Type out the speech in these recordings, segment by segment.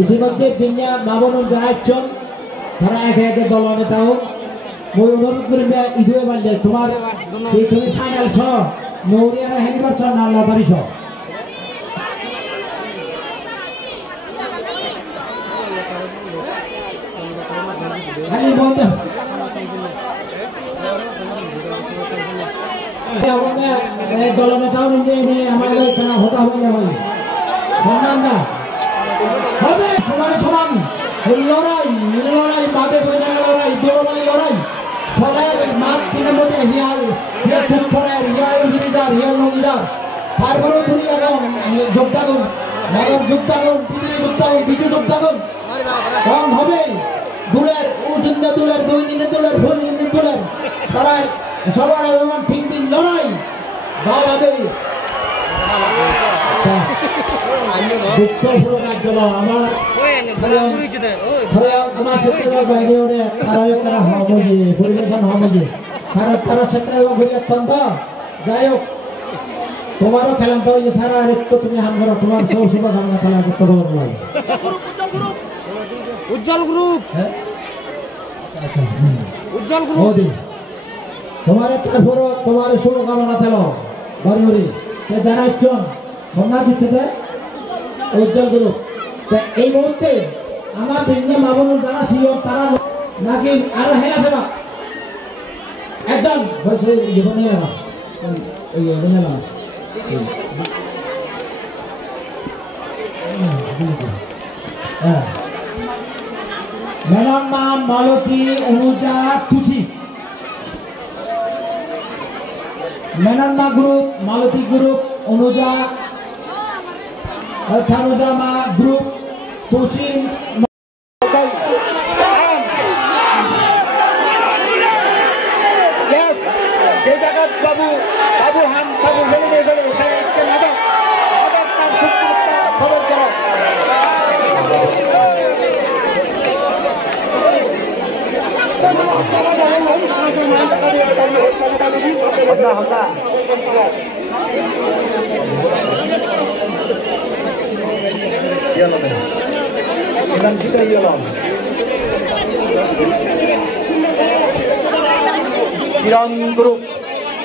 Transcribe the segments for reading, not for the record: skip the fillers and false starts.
ইতিমধ্যে বিন্যা মামুন জানাচ্ছেন তারা একে একে দল নেতাও মই অনুরোধ করিবে ইদুয়ে বান্ধে তোমার এই তুমি ফাইনাল ছ নৌরিয়ারা হেলিবার ছ না লতারি ছ খালি বন্ধ দল নেতাও নিয়ে আমাদের এখানে হতা হলে হয় সম্মানদা হবে সমানে সমান লড়াই লড়াই মাদে বইদানা লড়াই দৌড়ানি লড়াই সলের মাঠ কিনে মধ্যে হিয়াল হিয়াল থুপড়ের হিয়াল উজরিদার হিয়াল নগিদার তারপরেও ধরি এবং যোগদাগুন মগর যোগদাগুন পৃথিবী যোগদাগুন বিজু যোগদাগুন রং হবে দুলের উচিন্দ দুলের দুই দিনের দুলের ভুল দিনের দুলের তারা সবার এবং ঠিক দিন লড়াই দল হবে দুঃখপূর্ণ কার্যল আমার আমার স্বেচ্ছাসেবক বাহিনী তারা একটা হমজি পরিবেশন হমজি কারণ তারা স্বেচ্ছাসেবক ঘুরে অত্যন্ত যাই হোক তোমারও খেলাম তো যে সারা তো তুমি হাম করো তোমার শুভকামনা খেলা যত বড় নয় উজ্জ্বল গ্রুপ আচ্ছা উজ্জ্বল গ্রুপ তোমার তারপরও তোমার শুভকামনা খেলো বাড়ি জানাচ্ছেন কন্যা দিতে উজ্জ্বল গ্রুপ এই মুহূর্তে আমার বিন্যা মামুন যারা ছিল তারা নাকি আরো হেরা সেবা একজন বলছে জীবনে এলাম ম্যাডাম মা মালতী অনুজা তুচি মেনান্না গ্রুপ মালতী গ্রুপ অনুজা থানুজা মা গ্রুপ তুচি বাবু বাবু হাম বাবু ফেলে খবর করো হতা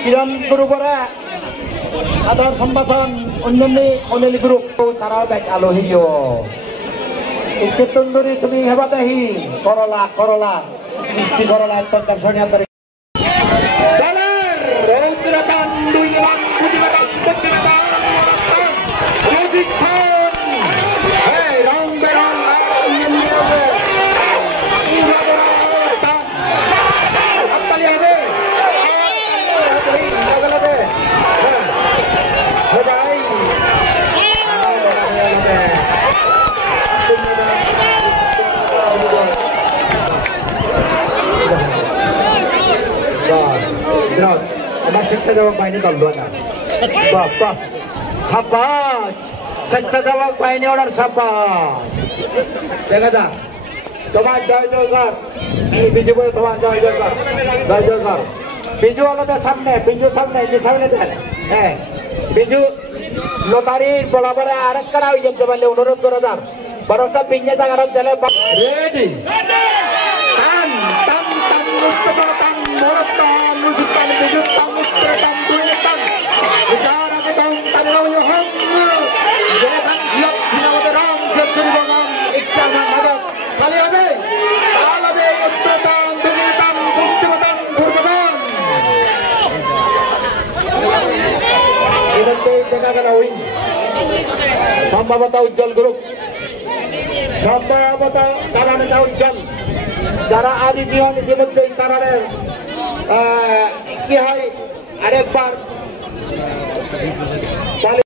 কিরণ গ্রুপরা সাধারণ সম্ভাষণ অন্যান্য অনেক গ্রুপ তারা দেখ আলোহী কীর্তন ধরে তুমি হেবা দেহি করলা করলা মিষ্টি করলা দর্শনীয় করে আমার স্বেচ্ছাসেবক বাহিনী দল দোয়া বাহ সাবাস স্বেচ্ছাসেবক বাহিনী অর্ডার সাবাস দেখা যা তোমার জয় জয়কার বিজু বলে তোমার জয় জয়কার বিজু আলাদা সামনে বিজু সামনে দেন হ্যাঁ বিজু লতারির বরাবরে আরেক করা হয়ে যেতে পারলে অনুরোধ করে যান বরংটা পিঞ্জে জায়গার জেলে রেডি সম্ভবত উজ্জ্বল গ্রুপ সম্ভবত তারা নেতা উজ্জ্বল যারা আদি জীবন ইতিমধ্যে তারা কি হয় আরেকবার